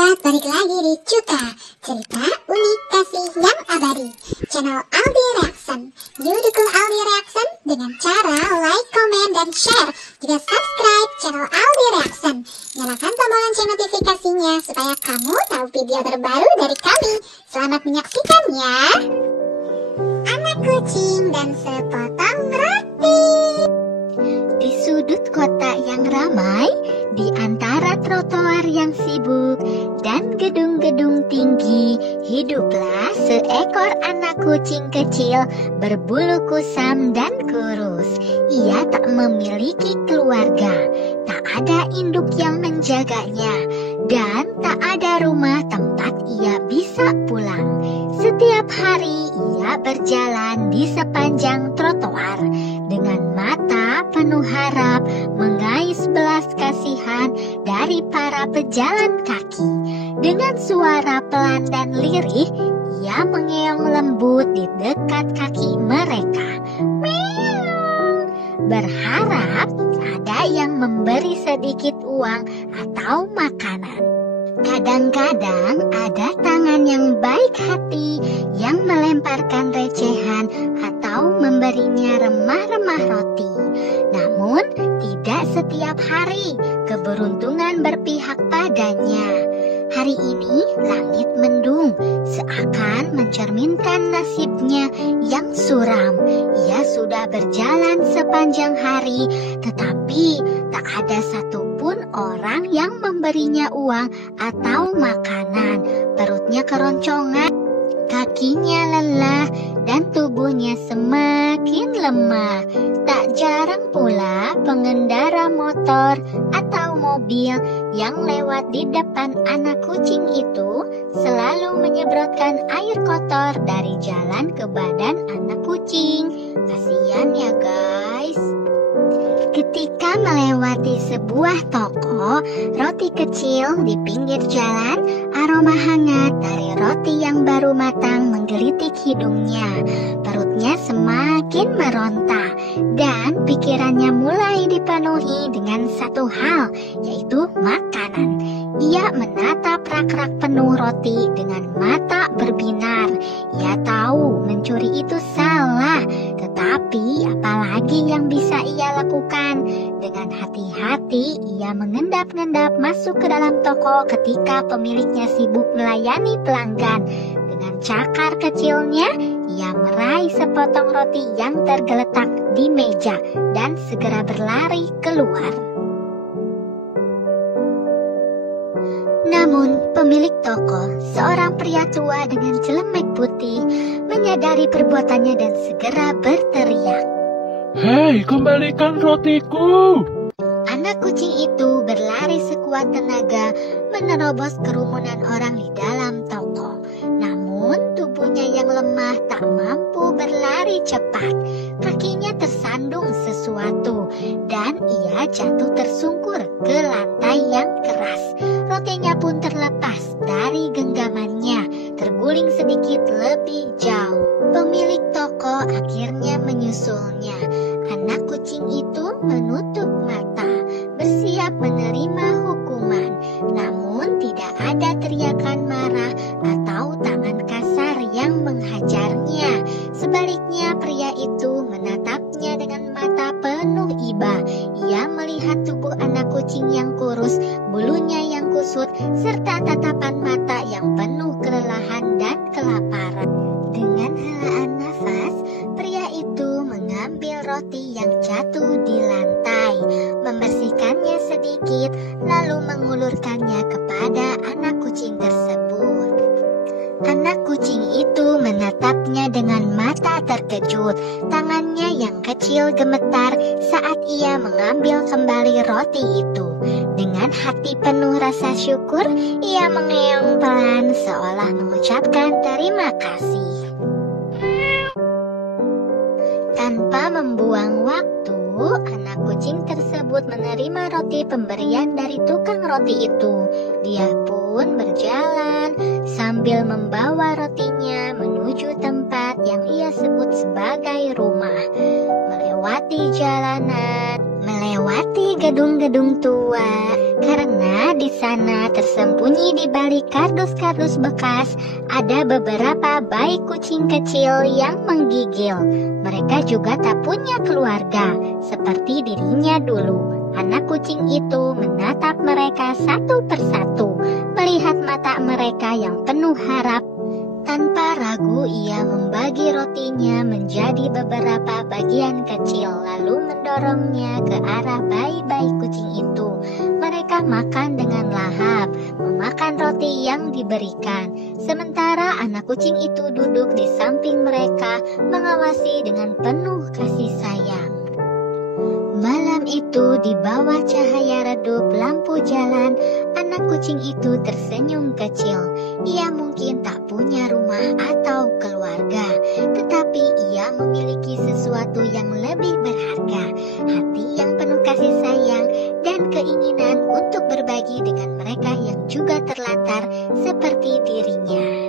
sahabat, balik lagi di Cuka, cerita unik kasih yang abadi. Channel Aldi Reaction. You dukung Aldi Reaction dengan cara like, comment, dan share. Juga subscribe channel Aldi Reaction. Nyalakan tombol lonceng notifikasinya supaya kamu tahu video terbaru dari kami. Selamat menyaksikan ya. Anak kucing dan sepotong roti. Di sudut kota yang ramai, di antara trotoar yang sibuk dan gedung-gedung tinggi, hiduplah seekor anak kucing kecil berbulu kusam dan kurus. Ia tak memiliki keluarga, tak ada induk yang menjaganya, dan tak ada rumah tempat ia bisa pulang. Setiap hari ia berjalan di sepanjang trotoar dengan mata penuh harap mengais belas kasihan dari para pejalan kaki. Dengan suara pelan dan lirih, ia mengeong lembut di dekat kaki mereka. Meong, berharap ada yang memberi sedikit uang atau makanan. Kadang-kadang ada tangan yang baik hati yang melemparkan recehan atau memberinya remah-remah roti. Namun, tidak setiap hari keberuntungan berpihak padanya. Hari ini langit mendung, seakan mencerminkan nasibnya yang suram. Ia sudah berjalan sepanjang hari, tetapi tak ada satupun orang yang memberinya uang atau makanan. Perutnya keroncongan, kakinya lelah, dan tubuhnya semakin lemah. Tak jarang pula pengendara motor atau mobil yang lewat di depan anak kucing itu selalu menyebrotkan air kotor dari jalan ke badan anak kucing. Kasian ya guys. Ketika melewati sebuah toko roti kecil di pinggir jalan, aroma hangat dari roti yang baru matang menggelitik hidungnya. Perutnya semakin meronta dan pikirannya mulai dipenuhi dengan satu hal, yaitu makanan. Ia menatap rak-rak penuh roti dengan mata berbinar. Ia tahu mencuri itu salah, tetapi apalagi yang bisa ia lakukan? Dengan hati-hati ia mengendap-endap masuk ke dalam toko ketika pemiliknya sibuk melayani pelanggan. Dengan cakar kecilnya, ia meraih sepotong roti yang tergeletak di meja dan segera berlari keluar. Namun, pemilik toko, seorang pria tua dengan celemek putih, menyadari perbuatannya dan segera berteriak. Hei, kembalikan rotiku! Anak kucing itu berlari sekuat tenaga menerobos kerumunan orang di dalam toko. Namun, tubuhnya yang lemah tak mampu berlari cepat. Kakinya tersandung sesuatu dan ia jatuh tersungkur ke lantai yang keras. Rotinya pun terlepas dari genggamannya, terguling sedikit lebih jauh. Pemilik toko akhirnya menyusulnya. Anak kucing itu menutup mata, bersiap menerima hukuman. Namun tidak ada teriakan marah atau tangan kasar yang menghajarnya. Sebaliknya pria itu menatapnya dengan mata penuh iba. Ia melihat tubuh anak kucing yang kurus, bulunya yang kusut, serta tatapan mata yang penuh kelelahan dan kelaparan. Dengan helaan nafas, pria itu mengambil roti yang jatuh di lantai, membersihkannya sedikit, lalu mengulurkannya kepada anak kucing tersebut. Anak kucing itu menatapnya dengan mata terkejut. Tangannya yang kecil gemetar saat ia mengambil kembali roti itu. Dengan hati penuh rasa syukur, ia mengeong pelan seolah mengucapkan terima kasih. Tanpa membuang waktu, anak kucing tersebut menerima roti pemberian dari tukang roti itu. Dia pun berjalan sambil membawa rotinya menuju tempat yang ia sebut sebagai rumah. Melewati jalanan, melewati melewati gedung-gedung tua. Karena di sana tersembunyi di balik kardus-kardus bekas ada beberapa bayi kucing kecil yang menggigil. Mereka juga tak punya keluarga seperti dirinya dulu. Anak kucing itu menatap mereka satu persatu, melihat mata mereka yang penuh harap. Tanpa ragu ia membagi rotinya menjadi beberapa bagian kecil lalu mendorongnya ke arah bayi-bayi kucing itu. Mereka makan dengan lahap, memakan roti yang diberikan. Sementara anak kucing itu duduk di samping mereka, mengawasi dengan penuh kasih sayang. Malam itu di bawah cahaya redup lampu jalan, anak kucing itu tersenyum kecil. Ia mungkin tak punya rumah atau keluarga, tetapi ia memiliki sesuatu yang lebih berharga, hati yang penuh kasih sayang dan keinginan untuk berbagi dengan mereka yang juga terlantar seperti dirinya.